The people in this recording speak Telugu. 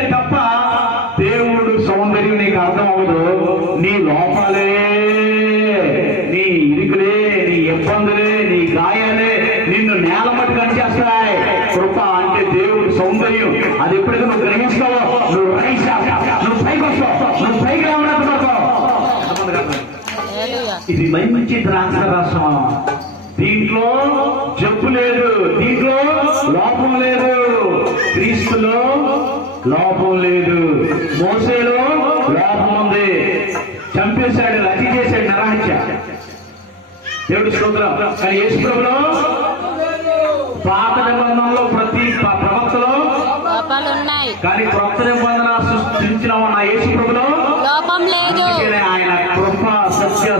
ఉంటే తప్ప దేవుడు సౌందర్యం నీకు అర్థం అవ్వదు. నీ లోపాలే, నీ ఇరుకులే, నీ ఇబ్బందులే, నీ గాయాలే నిన్ను నేల మట్టి కనిచేస్తాయి. కృప అంటే దేవుడు సౌందర్యం. అది ఎప్పటికీ నువ్వు గ్రహిస్తావో నువ్వు నువ్వు పైకి వస్తావు, నువ్వు పైకి రావడానికి. ఇది మంచి ద్రాక్ష రసం. దీంట్లో జబ్బు లేదు, దీంట్లో లోపం లేదు. క్రీస్తులో లోపం లేదు. మోసేలో లోపం ఉంది. చంపేశాడు, హత్య చేశాడు, నరహత్య. దేవుడి స్తోత్రం. కానీ యేసు ప్రభులో పాత నిబంధనలో ప్రతి ప్రవక్తలో లోపాలు ఉన్నాయి, కానీ కొత్త నిబంధన సృష్టించిన యేసు ప్రభులో లోపం లేదు. ఆయన కృప సత్య